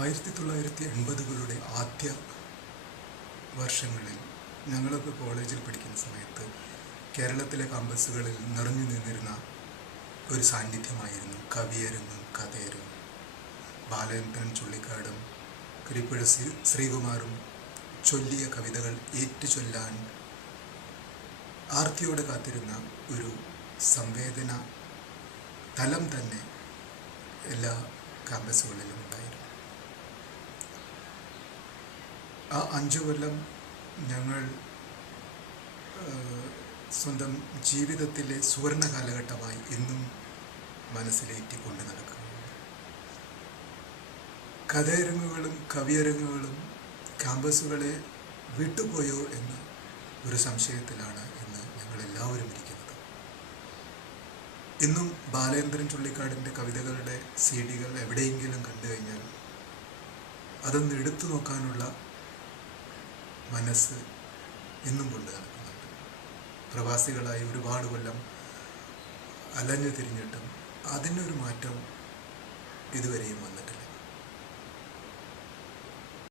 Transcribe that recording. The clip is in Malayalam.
1980-കളുടെ ആദ്യ വർഷങ്ങളിൽ ഞങ്ങളൊക്കെ കോളേജിൽ പഠിക്കുന്ന സമയത്ത് കേരളത്തിലെ കാമ്പസുകളിൽ നിറഞ്ഞു നിന്നിരുന്ന ഒരു സാന്നിധ്യമായിരുന്നു കവിയരങ്ങും കഥയരങ്ങും. ബാലചന്ദ്രൻ ചുള്ളിക്കാടും കരിപ്പുഴ ശ്രീകുമാറും ചൊല്ലിയ കവിതകൾ ഏറ്റുചൊല്ലാൻ ആർത്തിയോടെ കാത്തിരുന്ന ഒരു സംവേദന തലം തന്നെ എല്ലാ ക്യാമ്പസുകളിലും ഉണ്ടായിരുന്നു. ആ 5 കൊല്ലം ഞങ്ങൾ സ്വന്തം ജീവിതത്തിലെ സുവർണ കാലഘട്ടമായി എന്നും മനസ്സിലേറ്റിക്കൊണ്ട് നടക്കുകയാണ്. കഥയരങ്ങുകളും കവിയരങ്ങുകളും ക്യാമ്പസുകളെ വിട്ടുപോയോ എന്ന ഒരു സംശയത്തിലാണ് ഇന്ന് ഞങ്ങളെല്ലാവരും ഇരിക്കുന്നത്. ഇന്നും ബാലചന്ദ്രൻ ചുള്ളിക്കാടിൻ്റെ കവിതകളുടെ CD-കൾ എവിടെയെങ്കിലും കണ്ടു കഴിഞ്ഞാൽ അതൊന്ന് എടുത്തു നോക്കാനുള്ള മനസ്സ് ഇന്നും കൊണ്ട് നടക്കുന്നുണ്ട്. പ്രവാസികളായി ഒരുപാട് കൊല്ലം അലഞ്ഞു തിരിഞ്ഞിട്ടും അതിനൊരു മാറ്റം ഇതുവരെയും വന്നിട്ടില്ല.